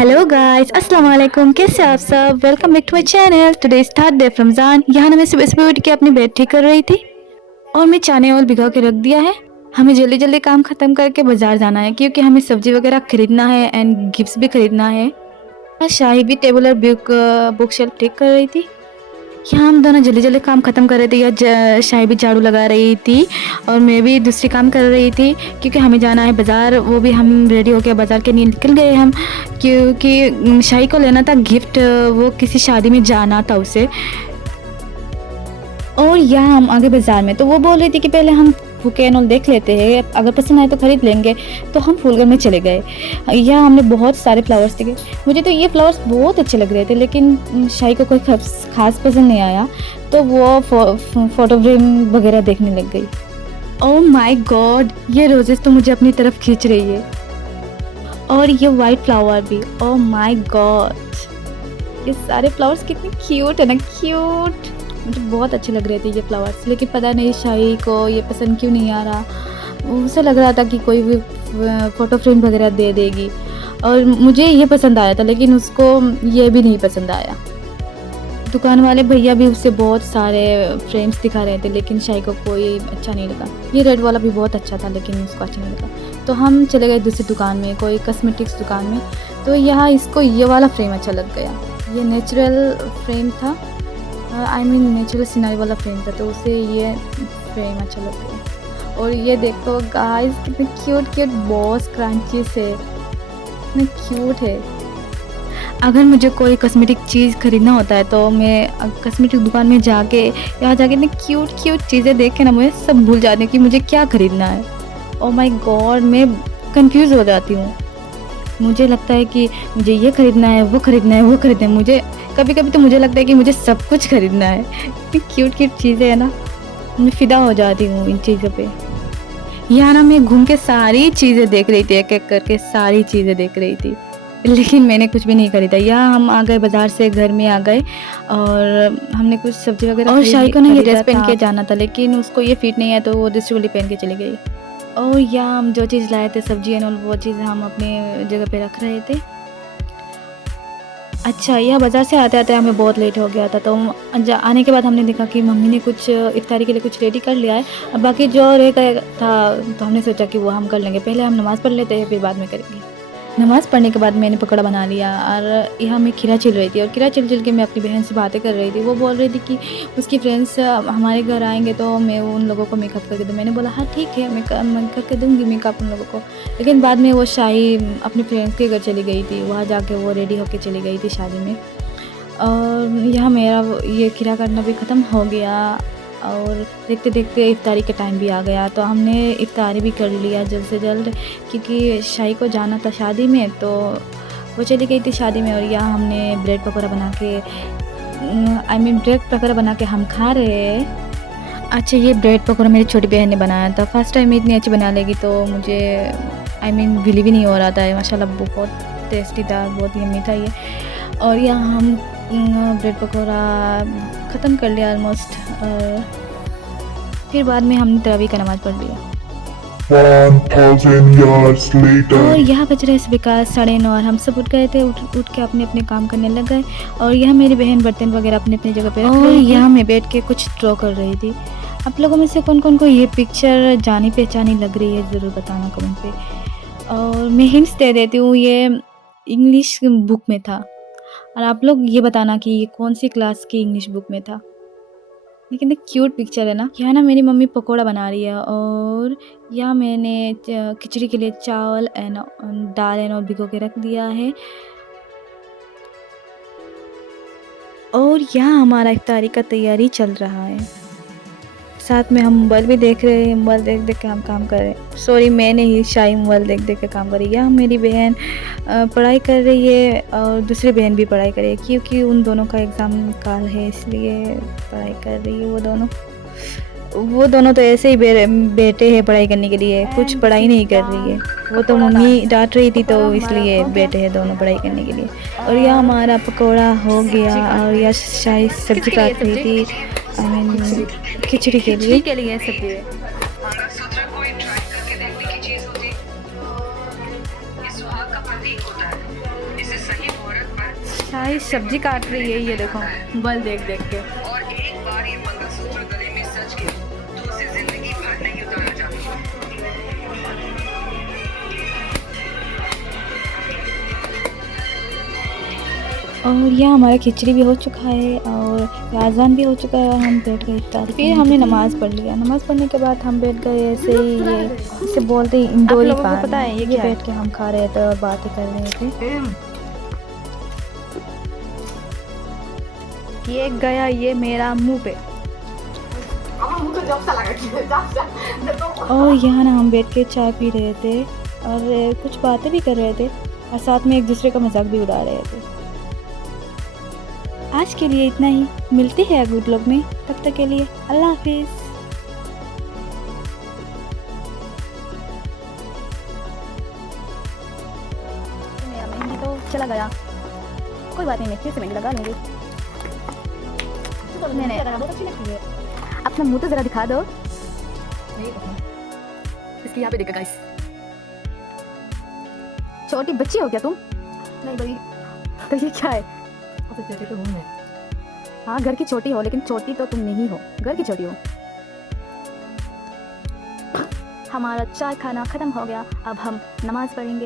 Hello guys, अस्सलाम वालेकुम। कैसे आप सब? Welcome back to my channel. Today is third day of Ramzan. यहाँ ना मैं सुबह सुबह उठ के अपनी बेड ठीक कर रही थी और मैं चने और भिगो के रख दिया है। हमें जल्दी जल्दी काम ख़त्म करके बाज़ार जाना है क्योंकि हमें सब्ज़ी वगैरह ख़रीदना है एंड गिफ्ट्स भी ख़रीदना है। शाही भी टेबल और बुक शेल्फ ठीक कर रही थी। यहाँ हम दोनों जल्दी जल्दी काम ख़त्म कर रहे थे। या शाही भी झाड़ू लगा रही थी और मैं भी दूसरी काम कर रही थी क्योंकि हमें जाना है बाज़ार। वो भी हम रेडी होकर बाज़ार के लिए निकल गए हम, क्योंकि शाही को लेना था गिफ्ट। वो किसी शादी में जाना था उसे। और यहाँ हम आगे बाज़ार में, तो वो बोल रही थी कि पहले हम बुके एंड ऑल देख लेते हैं, अगर पसंद आए तो ख़रीद लेंगे। तो हम फूलगढ़ में चले गए। यहाँ हमने बहुत सारे फ्लावर्स देखे। मुझे तो ये फ्लावर्स बहुत अच्छे लग रहे थे, लेकिन शाही को कोई ख़ास पसंद नहीं आया, तो वो फ़ोटो फ्रेम वगैरह देखने लग गई। ओह माय गॉड, ये रोजेस तो मुझे अपनी तरफ खींच रही है। और ये वाइट फ्लावर भी, ओह माय गॉड, ये सारे फ्लावर्स कितने क्यूट है ना, क्यूट। मुझे बहुत अच्छे लग रहे थे ये फ्लावर्स, लेकिन पता नहीं शाही को ये पसंद क्यों नहीं आ रहा। उसे लग रहा था कि कोई भी फ़ोटो फ्रेम वगैरह दे देगी, और मुझे ये पसंद आया था लेकिन उसको ये भी नहीं पसंद आया। दुकान वाले भैया भी उससे बहुत सारे फ्रेम्स दिखा रहे थे, लेकिन शाही को कोई अच्छा नहीं लगा। ये रेड वाला भी बहुत अच्छा था, लेकिन उसको अच्छा नहीं लगा। तो हम चले गए दूसरी दुकान में, कोई कॉस्मेटिक्स दुकान में। तो यहाँ इसको ये वाला फ्रेम अच्छा लग गया। ये नेचुरल फ्रेम था, नेचुरल सिनारी वाला फ्रेम था, तो उसे ये फ्रेम अच्छा लग गया। और ये देखो गाइस, कितने क्यूट क्यूट बॉस क्रंचीज है, कितने क्यूट है। अगर मुझे कोई कॉस्मेटिक चीज़ ख़रीदना होता है तो मैं कॉस्मेटिक दुकान में जाके, यहाँ जाके इतनी क्यूट क्यूट चीज़ें देख के ना मुझे सब भूल जाती हूँ कि मुझे क्या ख़रीदना है। ओह माय गॉड, मैं कंफ्यूज हो जाती हूँ। मुझे लगता है कि मुझे ये ख़रीदना है, वो ख़रीदना है, वो ख़रीदना है। मुझे कभी कभी तो मुझे लगता है कि मुझे सब कुछ ख़रीदना है। इतनी क्यूट क्यूट चीज़ें है ना, मैं फ़िदा हो जाती हूँ इन चीज़ों पे। यहाँ ना मैं घूम के सारी चीज़ें देख रही थी, एक एक करके सारी चीज़ें देख रही थी, लेकिन मैंने कुछ भी नहीं खरीदा। यहाँ हम आ गए बाज़ार से, घर में आ गए और हमने कुछ सब्ज़ी वगैरह। और शाही को ना ये ड्रेस पहन के जाना था, लेकिन उसको ये फिट नहीं है, तो वो दूसरी वाली पहन के चली गई। और यहाँ हम जो चीज़ लाए थे सब्जी एंड वो चीज़ हम अपने जगह पे रख रहे थे। अच्छा, यह बाज़ार से आते आते हमें बहुत लेट हो गया था, तो आने के बाद हमने देखा कि मम्मी ने कुछ इफ्तारी के लिए कुछ रेडी कर लिया है। अब बाकी जो रह गया था, तो हमने सोचा कि वो हम कर लेंगे। पहले हम नमाज़ पढ़ लेते हैं, फिर बाद में करेंगे। नमाज़ पढ़ने के बाद मैंने पकौड़ा बना लिया और यहाँ मैं खीरा छिल रही थी। और खीरा छिल के मैं अपनी बहन से बातें कर रही थी। वो बोल रही थी कि उसकी फ्रेंड्स हमारे घर आएंगे तो मैं उन लोगों को मेकअप करके दूँ। मैंने बोला हाँ ठीक है, मैं करके दूँगी मेकअप उन लोगों को। लेकिन बाद में वो शाही अपनी फ्रेंड्स के घर चली गई थी, वहाँ जाके वो रेडी होके चली गई थी शादी में। और यहाँ मेरा ये खीरा करना भी ख़त्म हो गया और देखते देखते इफ्तारी के टाइम भी आ गया, तो हमने इफ्तारी भी कर लिया जल्द से जल्द, क्योंकि शाही को जाना था शादी में, तो वो चली गई थी शादी में। और यहाँ हमने ब्रेड पकौड़ा बना के ब्रेड पकौड़ा बना के हम खा रहे हैं। अच्छा, ये ब्रेड पकौड़ा मेरी छोटी बहन ने बनाया था। फर्स्ट टाइम इतनी अच्छी बना लेगी, तो मुझे बिलीव ही नहीं हो रहा था। माशाल्लाह बहुत टेस्टी था, बहुत यम्मी था ये। और यहाँ हम ब्रेड पकौड़ा ख़त्म कर लिया ऑलमोस्ट, और फिर बाद में हमने तरावी का नमाज़ पढ़ लिया। 1000 years later. और यहाँ बज रहे सुबह का 9:30 और हम सब उठ गए थे। उठ के अपने अपने काम करने लग गए। और यहाँ मेरी बहन बर्तन वगैरह अपनी अपनी जगह पे रख रही थी। यहाँ मैं बैठ के कुछ ड्रॉ कर रही थी। आप लोगों में से कौन कौन को ये पिक्चर जानी पहचानी लग रही है, ज़रूर बताना कमेंट पे। और मैं हिंट्स दे देती हूँ, ये इंग्लिश बुक में था, और आप लोग ये बताना कि ये कौन सी क्लास की इंग्लिश बुक में था। लेकिन क्यूट पिक्चर है ना। यहाँ ना मेरी मम्मी पकोड़ा बना रही है, और यहाँ मैंने खिचड़ी के लिए चावल एंड दाल एंड और भिगो के रख दिया है। और यहाँ हमारा इफ्तारी का तैयारी चल रहा है। साथ में हम मोबाइल भी देख रहे हैं, मोबाइल देख देख के हम काम कर रहे हैं। सॉरी, मैंने ही शाही मोबाइल देख देख के काम कर रही है। यहाँ मेरी बहन पढ़ाई कर रही है और दूसरी बहन भी पढ़ाई कर रही है, क्योंकि उन दोनों का एग्ज़ाम काल है, इसलिए पढ़ाई कर रही है वो दोनों तो ऐसे ही बैठे हैं पढ़ाई करने के लिए, कुछ पढ़ाई नहीं कर रही है। वो तो मम्मी डांट रही थी, तो इसलिए बैठे हैं दोनों पढ़ाई करने के लिए। और यह हमारा पकौड़ा हो गया, और यह शाही सब्जी काट रही थी खिचड़ी के लिए सब्जी है। मंगलसूत्र कोई ट्राई करके देखने की चीज होती, ये सुहाग का प्रतीक होता है। इसे शाही सब्जी काट रही है, ये देखो बल देख देख के। और एक बार ये मंगलसूत्र गले में सच गए तो उसे जिंदगी भर नहीं उतारा जा सकता। और यह हमारा खिचड़ी भी हो चुका है और आज़ान भी हो चुका है और हम बैठ गए इफ्तार। फिर हमने नमाज़ पढ़ लिया। नमाज़ पढ़ने के बाद हम बैठ गए ऐसे ही, ये इसे बोलते हैं इंदौरी पान। पता है ये बैठ के हम खा रहे थे और बातें कर रहे थे। ये गया ये मेरा मुंह पे। और यहाँ ना हम बैठ के चाय पी रहे थे और कुछ बातें भी कर रहे थे और साथ में एक दूसरे का मजाक भी उड़ा रहे थे। आज के लिए इतना ही, मिलते हैं अगले ब्लॉग में, तब तक के लिए अल्लाह हाफिज़। मेरा मेहंदी तो चला गया, कोई बात नहीं, मैं फिर से मेहंदी लगा लूँगी। नहीं अपना मुंह तो ज़रा दिखा दो। इसकी यहाँ पे देखा गाइस। छोटी बच्ची हो क्या तुम? नहीं बड़ी। तो ये क्या है? तो हूँ मैं। हाँ घर की छोटी हो, लेकिन छोटी तो तुम नहीं हो, घर की छोटी हो। हमारा चाय खाना ख़त्म हो गया, अब हम नमाज़ पढ़ेंगे।